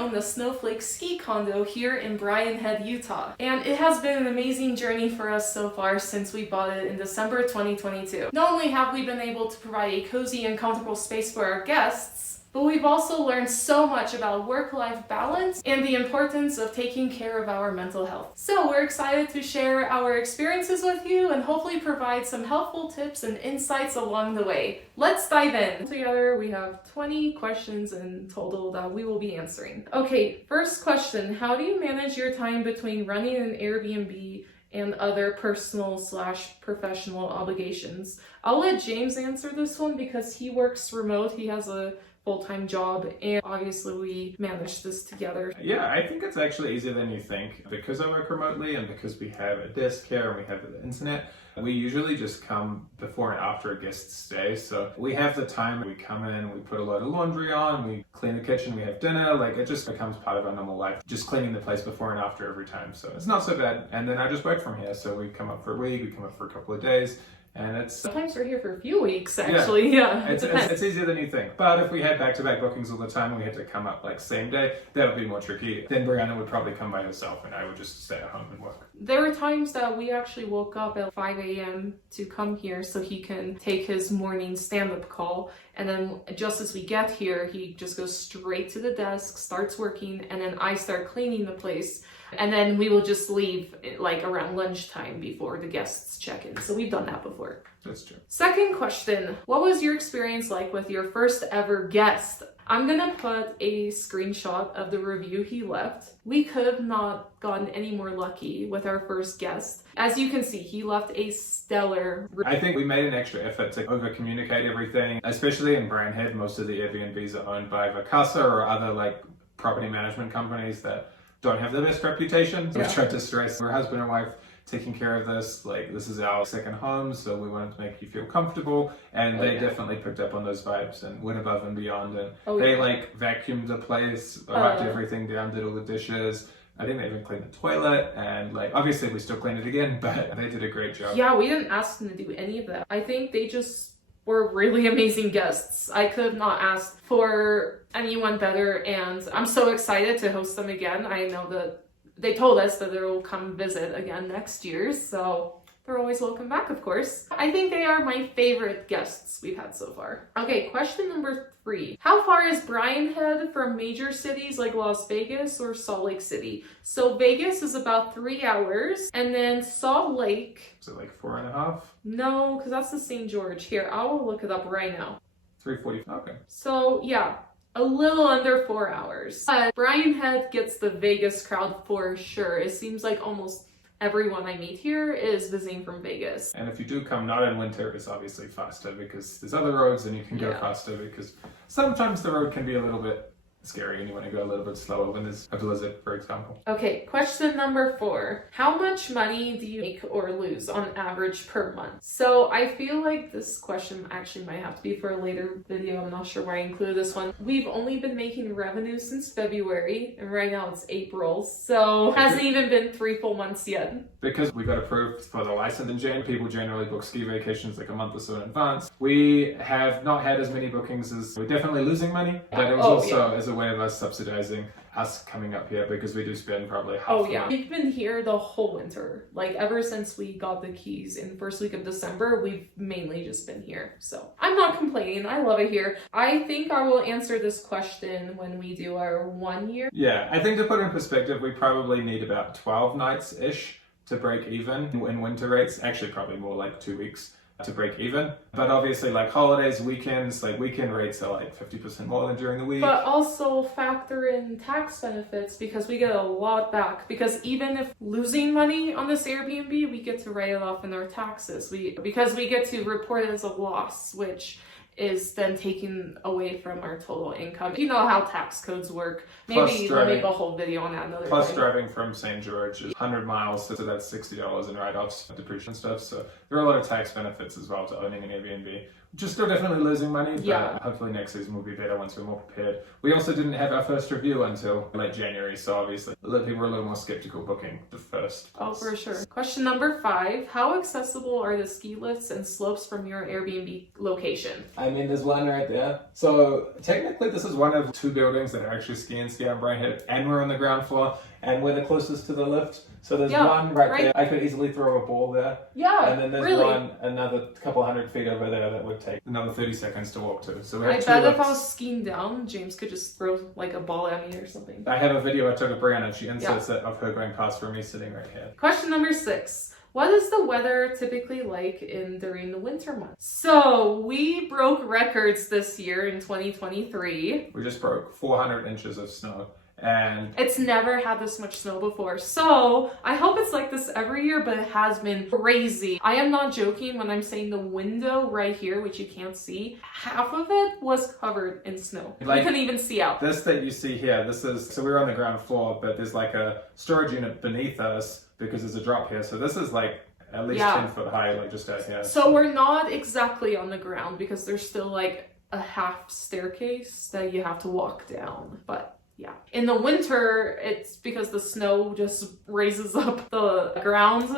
own the Snowflake ski condo here in Bryan Head, Utah. And it has been an amazing journey for us so far since we bought it in December 2022. Not only have we been able to provide a cozy and comfortable space for our guests, but we've also learned so much about work-life balance and the importance of taking care of our mental health. So we're excited to share our experiences with you and hopefully provide some helpful tips and insights along the way. Let's dive in. Together we have 20 questions in total that we will be answering. Okay, first question. How do you manage your time between running an Airbnb and other personal/professional obligations? I'll let James answer this one because he works remote. He has a full-time job, and obviously we manage this together. Yeah, I think it's actually easier than you think. Because I work remotely and because we have a desk here and we have the internet, we usually just come before and after a guest stay. So we have the time, we come in, we put a load of laundry on, we clean the kitchen, we have dinner, like it just becomes part of our normal life. Just cleaning the place before and after every time. So it's not so bad. And then I just work from here. So we come up for a week, we come up for a couple of days. And it's sometimes we're here for a few weeks, actually. Yeah, it's easier than you think. But if we had back-to-back bookings all the time and we had to come up like same day, that would be more tricky. Then Brianna would probably come by herself and I would just stay at home and work. There were times that we actually woke up at 5 a.m. to come here so he can take his morning stand-up call. And then just as we get here, he just goes straight to the desk, starts working, and then I start cleaning the place. And then we will just leave like around lunchtime before the guests check in. So we've done that before. That's true. Second question. What was your experience like with your first ever guest? I'm gonna put a screenshot of the review he left. We could have not gotten any more lucky with our first guest. As you can see, he left a stellar review. I think we made an extra effort to over-communicate everything, especially in Bryan Head. Most of the Airbnbs are owned by Vacasa or other like property management companies that don't have the best reputation. So we tried to stress we're husband and wife taking care of this. Like, this is our second home, so we wanted to make you feel comfortable. And they definitely picked up on those vibes and went above and beyond. And they like vacuumed the place, wiped everything down, did all the dishes. I think they even cleaned the toilet, and like obviously we still cleaned it again, but they did a great job. Yeah, we didn't ask them to do any of that. I think they just were really amazing guests. I could have not asked for anyone better, and I'm so excited to host them again. I know that they told us that they will come visit again next year, so they're always welcome back, of course. I think they are my favorite guests we've had so far. Okay, question number 3. How far is Bryan Head from major cities like Las Vegas or Salt Lake City? So Vegas is about 3 hours, and then Salt Lake... Is it like 4.5? No, because that's the St. George. Here, I will look it up right now. 3:45. Okay. So yeah, a little under 4 hours. Bryan Head gets the Vegas crowd for sure. It seems like almost everyone I meet here is visiting from Vegas. And if you do come not in winter, it's obviously faster because there's other roads and you can go faster, because sometimes the road can be a little bit scary and you want to go a little bit slower when there's a blizzard, for example. Okay, question number 4. How much money do you make or lose on average per month? So I feel like this question actually might have to be for a later video. I'm not sure why I included this one. We've only been making revenue since February, and right now it's April, so it hasn't even been 3 full months yet. Because we got approved for the license in June, people generally book ski vacations like a month or so in advance. We have not had as many bookings as we're definitely losing money, but it was also as a way of us subsidizing us coming up here, because we do spend probably half the month. We've been here the whole winter. Like ever since we got the keys in the first week of December, we've mainly just been here. So I'm not complaining. I love it here. I think I will answer this question when we do our 1 year. Yeah, I think to put in perspective, we probably need about 12 nights-ish to break even in winter rates. Actually, probably more like 2 weeks to break even. But obviously like holidays, weekends, like weekend rates are like 50% more than during the week. But also factor in tax benefits, because we get a lot back. Because even if losing money on this Airbnb, we get to write it off in our taxes. Because we get to report it as a loss, which is then taken away from our total income. You know how tax codes work. Maybe we'll make a whole video on that another Plus time. driving from St. George is 100 miles, so that's $60 in write-offs, depreciation and stuff. So there are a lot of tax benefits as well to owning an Airbnb. Just still definitely losing money, but Yeah. hopefully next season will be better once we're more prepared. We also didn't have our first review until late January, so obviously a lot of people were a little more skeptical booking the first. Oh, for sure. Question number 5. How accessible are the ski lifts and slopes from your Airbnb location? I mean, there's one right there. So technically this is one of 2 buildings that are actually ski and ski on Brighthead, and we're on the ground floor, and we're the closest to the lift. So there's one right there. I could easily throw a ball there. Yeah, And then there's really. one another couple hundred feet over there that would take another 30 seconds to walk to. So we have I 2 bet if lifts. I was skiing down, James could just throw like a ball at me or something. I have a video I took of Brianna. She inserts it of her going past for me sitting right here. Question number 6. What is the weather typically like during the winter months? So we broke records this year in 2023. We just broke 400 inches of snow. And it's never had this much snow before. So I hope it's like this every year, but it has been crazy. I am not joking when I'm saying the window right here, which you can't see, half of it was covered in snow. Like, you couldn't even see out. This that you see here, so we're on the ground floor, but there's like a storage unit beneath us because there's a drop here. So this is like at least 10 foot high, like just out here. So we're not exactly on the ground because there's still like a half staircase that you have to walk down. But yeah. In the winter, it's because the snow just raises up the ground.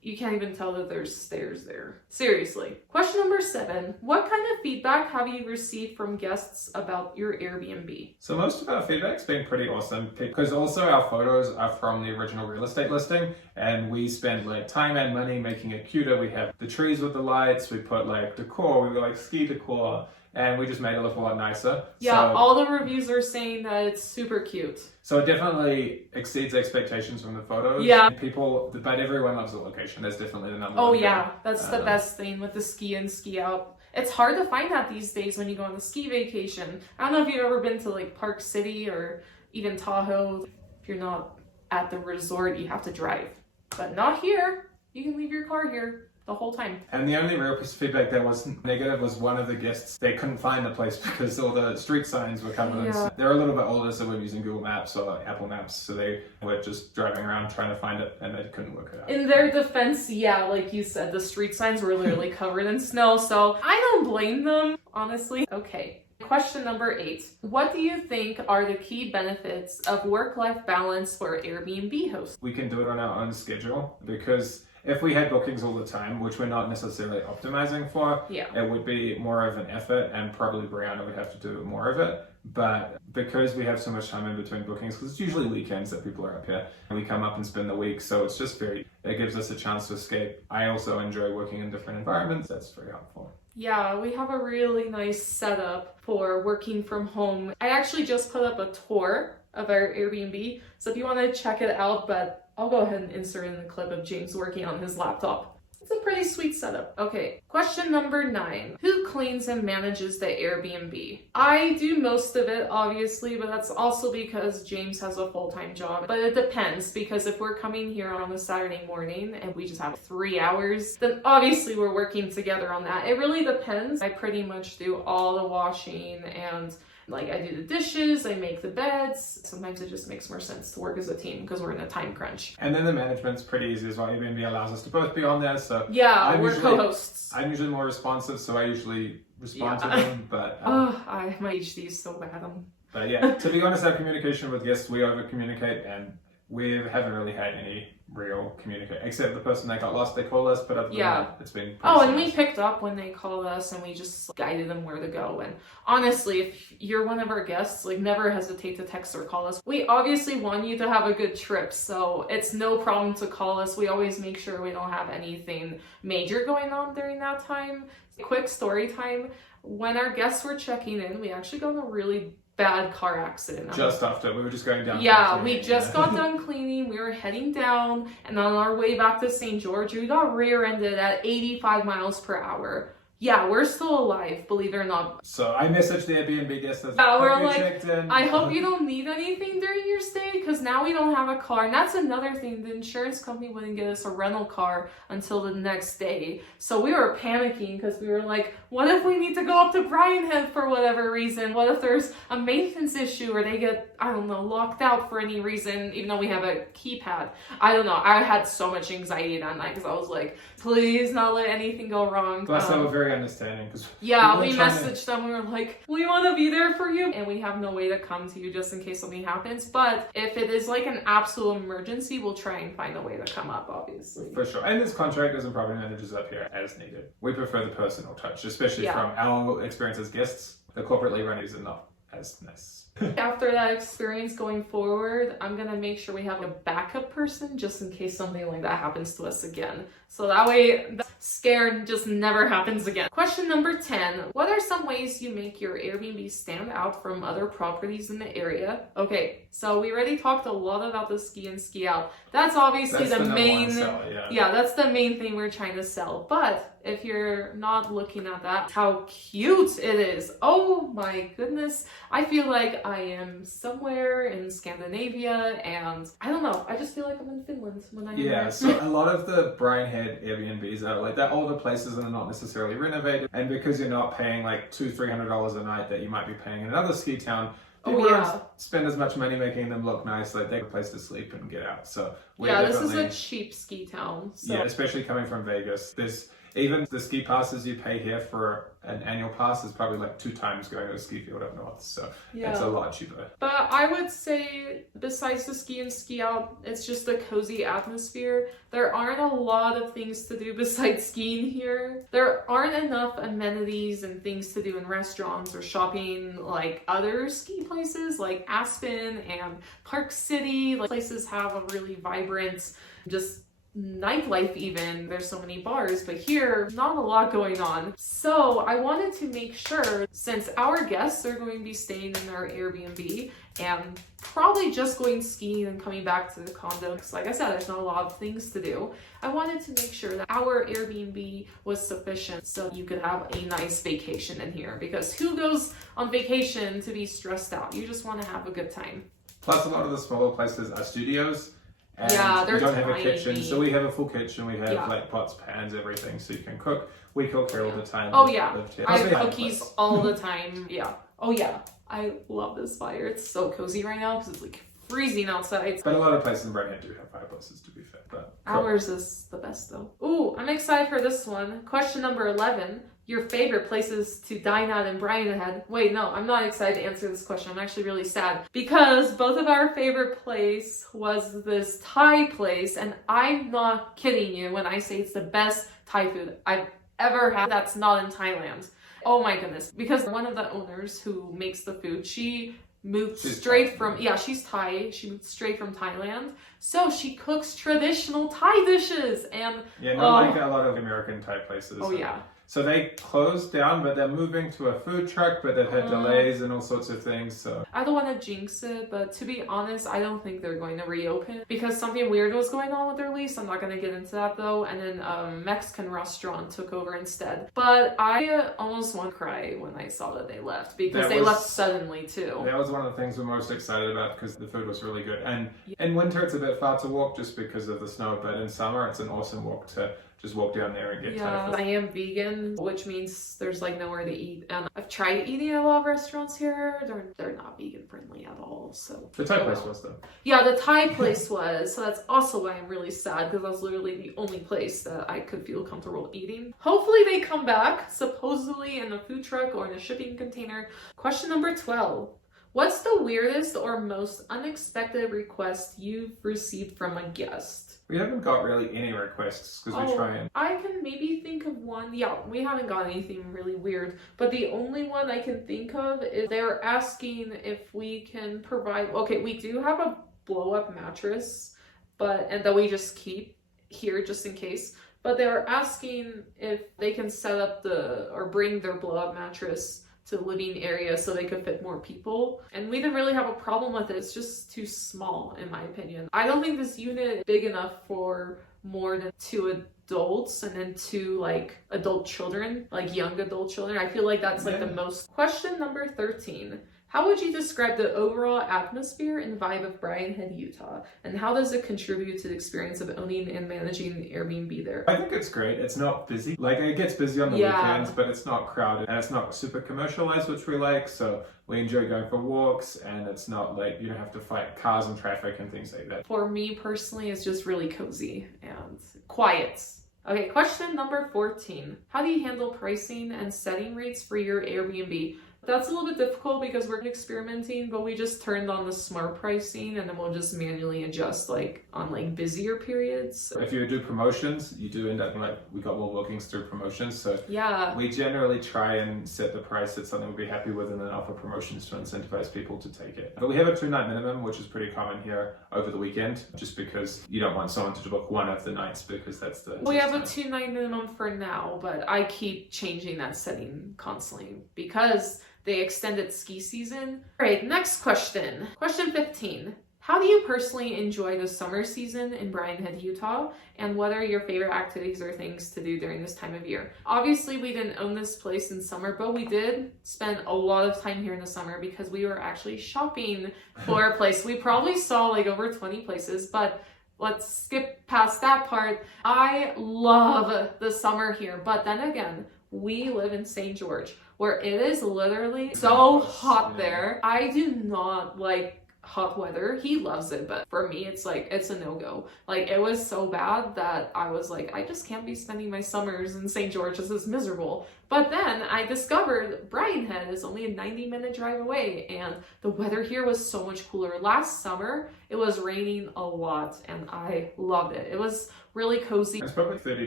You can't even tell that there's stairs there. Seriously. Question number 7. What kind of feedback have you received from guests about your Airbnb? So most of our feedback's been pretty awesome because also our photos are from the original real estate listing, and we spend like time and money making it cuter. We have the trees with the lights, we put like decor, we got like ski decor, and we just made it look a lot nicer. Yeah, so, all the reviews are saying that it's super cute. So it definitely exceeds expectations from the photos. Yeah. But everyone loves the location. That's definitely the number Oh one yeah, thing. that's the best thing with the ski in, ski out. It's hard to find that these days when you go on the ski vacation. I don't know if you've ever been to like Park City or even Tahoe. If you're not at the resort, you have to drive. But not here. You can leave your car here the whole time. And the only real piece of feedback that was negative was one of the guests, they couldn't find the place because all the street signs were covered in snow. They're a little bit older, so we're using Google Maps or Apple Maps, so they were just driving around trying to find it and they couldn't work it out. In their defense, yeah, like you said, the street signs were literally covered in snow, so I don't blame them, honestly. Okay. Question number 8. What do you think are the key benefits of work-life balance for Airbnb hosts? We can do it on our own schedule because if we had bookings all the time, which we're not necessarily optimizing for, it would be more of an effort and probably Brianna would have to do more of it. But because we have so much time in between bookings, because it's usually weekends that people are up here, and we come up and spend the week, so it's just it gives us a chance to escape. I also enjoy working in different environments. That's very helpful. Yeah, we have a really nice setup for working from home. I actually just put up a tour of our Airbnb, so if you want to check it out, but I'll go ahead and insert in the clip of James working on his laptop. It's a pretty sweet setup. Okay, question number 9. Who cleans and manages the Airbnb? I do most of it, obviously, but that's also because James has a full-time job. But it depends, because if we're coming here on a Saturday morning and we just have 3 hours, then obviously we're working together on that. It really depends. I pretty much do all the washing and like I do the dishes, I make the beds. Sometimes it just makes more sense to work as a team because we're in a time crunch. And then the management's pretty easy as well. Airbnb allows us to both be on there, so yeah, we're co-hosts. I'm usually more responsive, so I usually respond to them. But my ADHD is so bad. But yeah, to be honest, our communication with guests, we over communicate, and we haven't really had any real communicate, except the person that got lost, they call us, but other than that, it's been and we picked up when they called us and we just guided them where to go. And honestly, if you're one of our guests, like never hesitate to text or call us. We obviously want you to have a good trip, so it's no problem to call us. We always make sure we don't have anything major going on during that time. Quick story time. When our guests were checking in, we actually got in a really bad car accident. Just after, we were just going down. Yeah, we just got done cleaning, we were heading down, and on our way back to St. George, we got rear-ended at 85 miles per hour. Yeah, we're still alive, believe it or not. So I messaged the Airbnb guest. We're like, I hope you don't need anything during your stay, because now we don't have a car. And that's another thing, the insurance company wouldn't get us a rental car until the next day. So we were panicking because we were like, what if we need to go up to Brianhead for whatever reason? What if there's a maintenance issue or they get, I don't know, locked out for any reason, even though we have a keypad? I don't know. I had so much anxiety that night because I was like, please not let anything go wrong. Plus, they were very very understanding because yeah, we messaged them. We were like, we want to be there for you, and we have no way to come to you just in case something happens. But if it is like an absolute emergency, we'll try and find a way to come up, obviously. For sure. And there's contractors and property managers up here as needed. We prefer the personal touch, especially from our experience as guests. The corporately run is not as nice. After that experience going forward, I'm gonna make sure we have a backup person just in case something like that happens to us again. So that way, the scare just never happens again. Question number 10. What are some ways you make your Airbnb stand out from other properties in the area? Okay, so we already talked a lot about the ski in, ski out. That's obviously the main, that's the main thing we're trying to sell. But if you're not looking at that, how cute it is. Oh my goodness. I feel like I am somewhere in Scandinavia, and I don't know, I just feel like I'm in Finland when I'm there. So a lot of the Brian Head Airbnbs are like they're older places and they're not necessarily renovated, and because you're not paying like $200-300 a night that you might be paying in another ski town, people don't spend as much money making them look nice. Like they have a place to sleep and get out. So this is a cheap ski town. So. Yeah, especially coming from Vegas. There's even the ski passes you pay here for an annual pass is probably like 2 times going to a ski field up north. So it's a lot cheaper. But I would say besides the ski and ski out, it's just a cozy atmosphere. There aren't a lot of things to do besides skiing here. There aren't enough amenities and things to do in restaurants or shopping like other ski places like Aspen and Park City. Like places have a really vibrant, just nightlife even. There's so many bars, but here, not a lot going on. So I wanted to make sure, since our guests are going to be staying in our Airbnb and probably just going skiing and coming back to the condo, because like I said, there's not a lot of things to do. I wanted to make sure that our Airbnb was sufficient so you could have a nice vacation in here, because who goes on vacation to be stressed out? You just want to have a good time. Plus, a lot of the smaller places are studios. And they're we don't tiny. have a kitchen, so we have a full kitchen. We have like pots, pans, everything, so you can cook. We cook here all the time. Oh yeah, I have cookies all the time. Yeah. Oh yeah, I love this fire. It's so cozy right now because it's like freezing outside. But a lot of places in Brighton do have fireplaces, to be fair. But ours is the best though. Ooh, I'm excited for this one. Question number 11. Your favorite places to dine at in Brian Head. Wait, no, I'm not excited to answer this question. I'm actually really sad because both of our favorite place was this Thai place, and I'm not kidding you when I say it's the best Thai food I've ever had that's not in Thailand. Oh my goodness. Because one of the owners who makes the food, she moved straight from, she's Thai. She moved straight from Thailand. So she cooks traditional Thai dishes and... Yeah, not like a lot of American Thai places. Oh yeah. So they closed down, but they're moving to a food truck, but they've had delays and all sorts of things, so... I don't want to jinx it, but to be honest, I don't think they're going to reopen because something weird was going on with their lease. I'm not going to get into that though. And then a Mexican restaurant took over instead. But I almost want to cry when I saw that they left because they left suddenly too. That was one of the things we're most excited about because the food was really good. And in winter, it's a bit far to walk just because of the snow, but in summer, it's an awesome walk to just walk down there and get Thai food. I am vegan, which means there's like nowhere to eat. And I've tried eating at a lot of restaurants here. They're not vegan friendly at all. So the Thai place was though. Yeah, the Thai place was. So that's also why I'm really sad because that was literally the only place that I could feel comfortable eating. Hopefully they come back, supposedly in a food truck or in a shipping container. Question number 12. What's the weirdest or most unexpected request you've received from a guest? We haven't got really any requests because we try and... I can maybe think of one. Yeah, we haven't got anything really weird. But the only one I can think of is they're asking if we can provide... Okay, we do have a blow-up mattress, and that we just keep here just in case. But they're asking if they can set up or bring their blow-up mattress to the living area so they could fit more people. And we didn't really have a problem with it. It's just too small, in my opinion. I don't think this unit is big enough for more than 2 adults and then 2 like adult children, like young adult children. I feel like that's like the most. Question number 13. How would you describe the overall atmosphere and vibe of Brian Head, Utah? And how does it contribute to the experience of owning and managing an Airbnb there? I think it's great. It's not busy. Like, it gets busy on the weekends, but it's not crowded. And it's not super commercialized, which we like. So we enjoy going for walks. And it's not like you don't have to fight cars and traffic and things like that. For me personally, it's just really cozy and quiet. Okay, question number 14. How do you handle pricing and setting rates for your Airbnb? That's a little bit difficult because we're experimenting, but we just turned on the smart pricing and then we'll just manually adjust on busier periods. If you do promotions, you do end up we got more bookings through promotions. So yeah, we generally try and set the price at something we'd be happy with and then offer promotions to incentivize people to take it. But we have a 2-night minimum, which is pretty common here over the weekend, just because you don't want someone to book one of the nights because that's the... We have a 2-night minimum for now, but I keep changing that setting constantly because they extended ski season. All right, next question. Question 15. How do you personally enjoy the summer season in Brian Head, Utah? And what are your favorite activities or things to do during this time of year? Obviously, we didn't own this place in summer, but we did spend a lot of time here in the summer because we were actually shopping for a place. We probably saw over 20 places, but let's skip past that part. I love the summer here, but then again, we live in St. George, where it is literally so hot there. I do not like hot weather. He loves it, but for me, it's a no-go. It was so bad that I was I just can't be spending my summers in St. George. This is miserable. But then I discovered Brian Head is only a 90-minute drive away, and the weather here was so much cooler. Last summer, it was raining a lot, and I loved it. It was really cozy. It's probably 30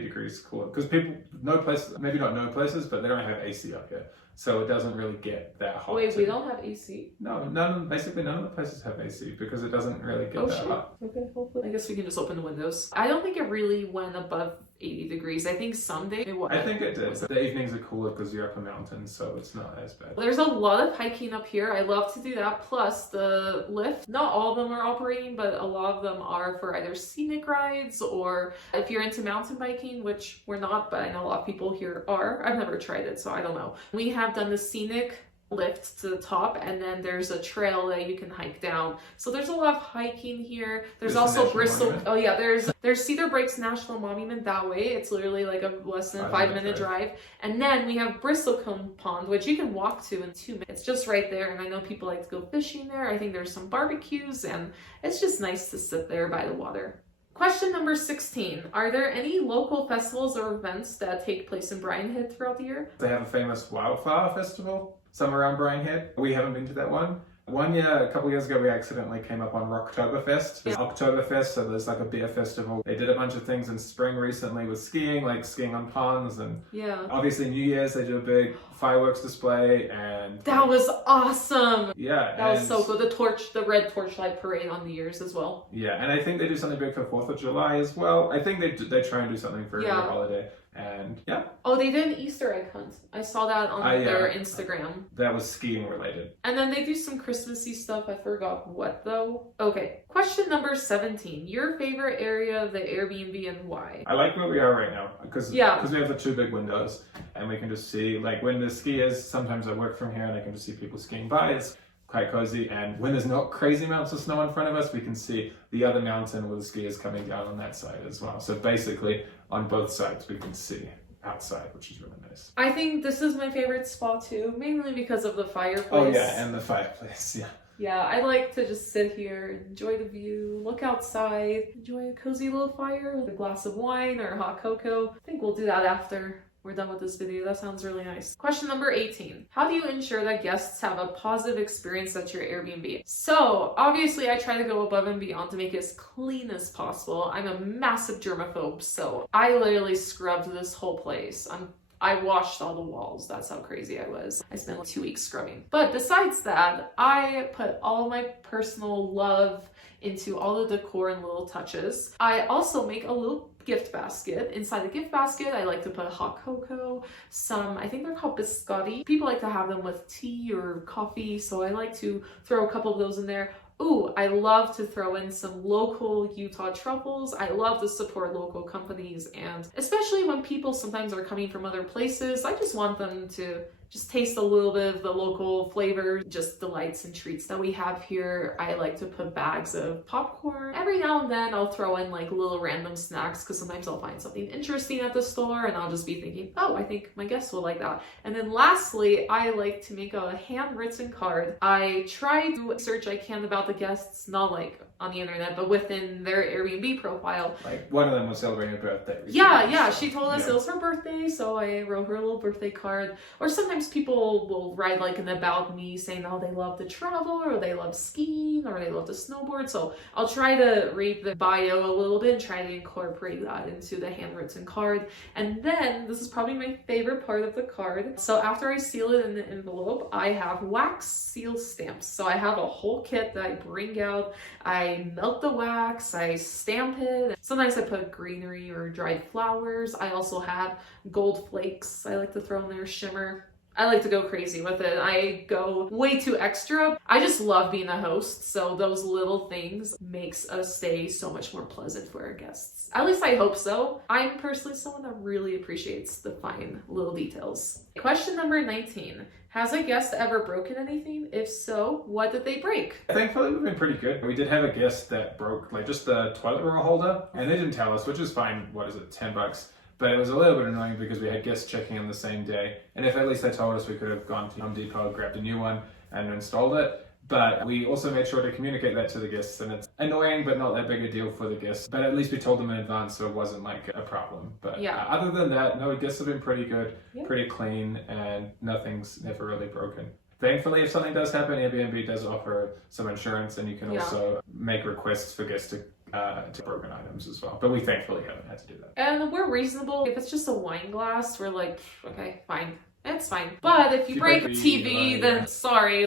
degrees cooler because people, maybe not no places, but they don't have AC up here. So it doesn't really get that hot. Wait, we don't have AC? No, basically none of the places have AC because it doesn't really get that hot. Okay, hopefully. I guess we can just open the windows. I don't think it really went above 80 degrees. I think someday it was. I think it did. The evenings are cooler because you're up a mountain, so it's not as bad. There's a lot of hiking up here. I love to do that. Plus the lift, not all of them are operating, but a lot of them are for either scenic rides or if you're into mountain biking, which we're not, but I know a lot of people here are. I've never tried it, so I don't know. We have done the scenic lift to the top, and then there's a trail that you can hike down. So there's a lot of hiking here. There's also Bristol. Monument. Oh yeah, there's Cedar Breaks National Monument that way. It's literally a less than 5-minute drive. And then we have Bristlecone Pond, which you can walk to in 2 minutes. It's just right there, and I know people like to go fishing there. I think there's some barbecues, and it's just nice to sit there by the water. Question number 16. Are there any local festivals or events that take place in Brian Head throughout the year? They have a famous wildflower festival somewhere around Brian Head. We haven't been to that one. One year, a couple years ago, we accidentally came up on Rocktoberfest. It's Oktoberfest, so there's a beer festival. They did a bunch of things in spring recently with skiing, skiing on ponds, and obviously New Year's, they do a big fireworks display, and... That was awesome! Yeah. That was so cool. The red torchlight parade on New Year's as well. Yeah, and I think they do something big for 4th of July as well. I think they try and do something for every holiday. And oh, they did an Easter egg hunt. I saw that on their Instagram. That was skiing related. And then they do some Christmassy stuff. I forgot what though. Okay, question number 17. Your favorite area of the Airbnb and why? I like where we are right now because we have the 2 big windows and we can just see when the ski is. Sometimes I work from here and I can just see people skiing by. It's quite cozy, and when there's not crazy amounts of snow in front of us, we can see the other mountain with the skiers coming down on that side as well. So basically, on both sides, we can see outside, which is really nice. I think this is my favorite spot too, mainly because of the fireplace. Oh yeah, and the fireplace, Yeah, I like to just sit here, enjoy the view, look outside, enjoy a cozy little fire with a glass of wine or hot cocoa. I think we'll do that after we're done with this video. That sounds really nice. Question number 18. How do you ensure that guests have a positive experience at your Airbnb? So obviously I try to go above and beyond to make it as clean as possible. I'm a massive germaphobe, so I literally scrubbed this whole place. I washed all the walls. That's how crazy I was. I spent 2 weeks scrubbing. But besides that, I put all of my personal love into all the decor and little touches. I also make a little gift basket. Inside the gift basket, I like to put hot cocoa, I think they're called biscotti. People like to have them with tea or coffee, so I like to throw a couple of those in there. Ooh, I love to throw in some local Utah truffles. I love to support local companies, and especially when people sometimes are coming from other places, I just want them to just taste a little bit of the local flavor, just delights and treats that we have here. I like to put bags of popcorn. Every now and then I'll throw in like little random snacks because sometimes I'll find something interesting at the store and I'll just be thinking, oh, I think my guests will like that. And then lastly, I like to make a handwritten card. I try to research I can about the guests, not like on the internet, but within their Airbnb profile. Like one of them was celebrating a birthday recently, Yeah, so, she told us it was her birthday, so I wrote her a little birthday card. Or sometimes people will write like an about me saying, oh, they love to travel, or they love skiing, or they love to snowboard. So I'll try to read the bio a little bit and try to incorporate that into the handwritten card. And then, this is probably my favorite part of the card. So after I seal it in the envelope, I have wax seal stamps. So I have a whole kit that I bring out. I melt the wax, I stamp it. Sometimes I put greenery or dried flowers. I also have gold flakes I like to throw in there, shimmer. I like to go crazy with it. I go way too extra. I just love being a host, so those little things makes a stay so much more pleasant for our guests. At least I hope so. I'm personally someone that really appreciates the fine little details. Question number 19. Has a guest ever broken anything? If so, what did they break? Thankfully, we've been pretty good. We did have a guest that broke like just the toilet roll holder, and they didn't tell us, which is fine. What is it, $10? But it was a little bit annoying because we had guests checking in the same day. And if at least they told us, we could have gone to Home Depot, grabbed a new one, and installed it. But we also made sure to communicate that to the guests, and it's annoying, but not that big a deal for the guests. But at least we told them in advance, so it wasn't like a problem. But yeah. Other than that, no, guests have been pretty good, pretty clean, and nothing's never really broken. Thankfully, if something does happen, Airbnb does offer some insurance, and you can also make requests for guests to broken items as well. But we thankfully haven't had to do that. And we're reasonable. If it's just a wine glass, we're like, okay, fine. It's fine. But if you break a TV, then sorry,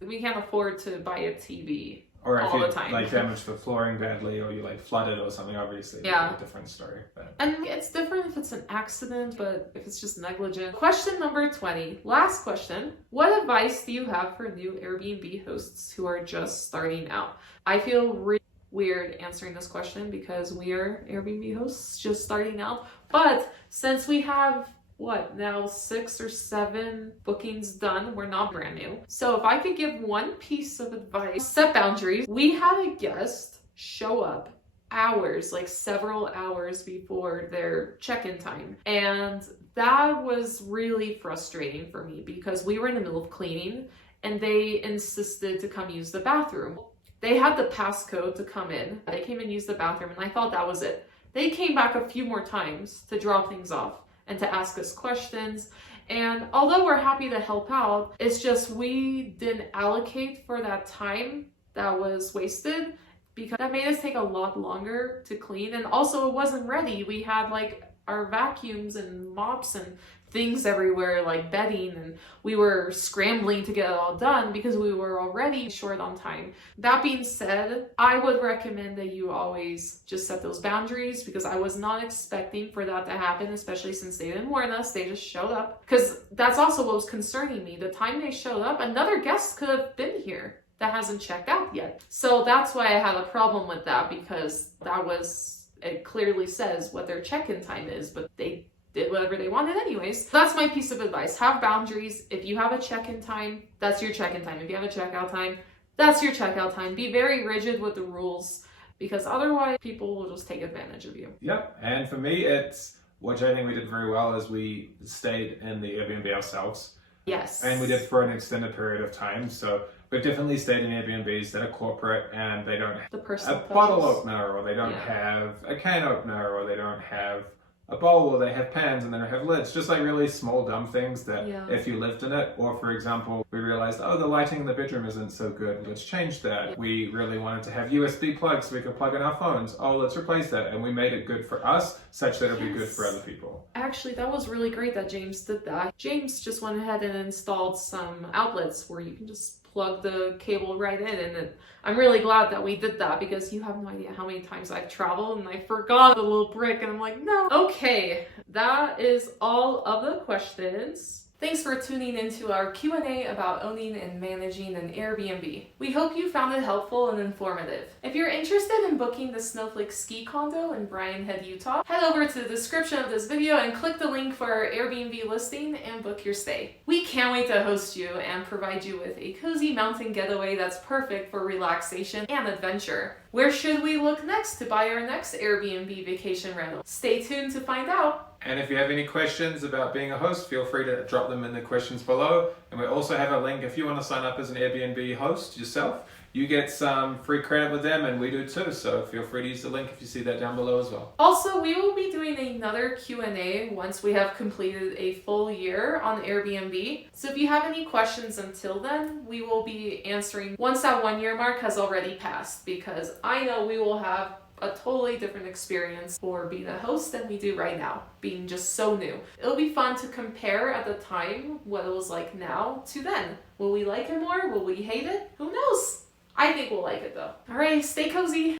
we can't afford to buy a TV or if all you the time. like damage the flooring badly, or you like flooded or something, obviously it's a different story. But. And it's different if it's an accident, but if it's just negligent. Question number 20. Last question. What advice do you have for new Airbnb hosts who are just starting out? I feel really weird answering this question because we are Airbnb hosts just starting out. But since we have now 6 or 7 bookings done, we're not brand new. So if I could give one piece of advice, set boundaries. We had a guest show up hours, like several hours before their check-in time. And that was really frustrating for me because we were in the middle of cleaning and they insisted to come use the bathroom. They had the passcode to come in. They came and used the bathroom and I thought that was it. They came back a few more times to drop things off and to ask us questions. And although we're happy to help out, it's just we didn't allocate for that time that was wasted because that made us take a lot longer to clean. And also it wasn't ready. We had like our vacuums and mops and things everywhere, like bedding, and we were scrambling to get it all done because we were already short on time. That being said, I would recommend that you always just set those boundaries because I was not expecting for that to happen, especially since they didn't warn us. They just showed up. Because that's also what was concerning me. The time they showed up, another guest could have been here that hasn't checked out yet. So that's why I had a problem with that because it clearly says what their check-in time is, but they did whatever they wanted anyways. That's my piece of advice. Have boundaries. If you have a check-in time, that's your check-in time. If you have a checkout time, that's your checkout time. Be very rigid with the rules because otherwise people will just take advantage of you. Yep. And for me, which I think we did very well, is we stayed in the Airbnb ourselves. Yes. And we did for an extended period of time. So we've definitely stayed in Airbnbs that are corporate and they don't have a bottle opener, or they don't have a can opener, or they don't have a bowl, or they have pans and they don't have lids. Just like really small dumb things that if you lived in it, or for example, we realized, the lighting in the bedroom isn't so good, let's change that. Yeah. We really wanted to have USB plugs so we could plug in our phones. Let's replace that. And we made it good for us such that it'll be good for other people. Actually, that was really great that James did that. James just went ahead and installed some outlets where you can just plug the cable right in, and I'm really glad that we did that because you have no idea how many times I've traveled and I forgot the little brick and I'm like, no. Okay, that is all of the questions. Thanks for tuning into our Q&A about owning and managing an Airbnb. We hope you found it helpful and informative. If you're interested in booking the Snowflake ski condo in Brian Head, Utah, head over to the description of this video and click the link for our Airbnb listing and book your stay. We can't wait to host you and provide you with a cozy mountain getaway that's perfect for relaxation and adventure. Where should we look next to buy our next Airbnb vacation rental? Stay tuned to find out. And if you have any questions about being a host, feel free to drop them in the questions below. And we also have a link if you want to sign up as an Airbnb host yourself. You get some free credit with them, and we do too. So feel free to use the link if you see that down below as well. Also, we will be doing another Q&A once we have completed a full year on Airbnb. So if you have any questions until then, we will be answering once that 1 year mark has already passed, because I know we will have a totally different experience for being a host than we do right now, being just so new. It'll be fun to compare at the time what it was like now to then. Will we like it more? Will we hate it? Who knows? I think we'll like it though. Alright, stay cozy.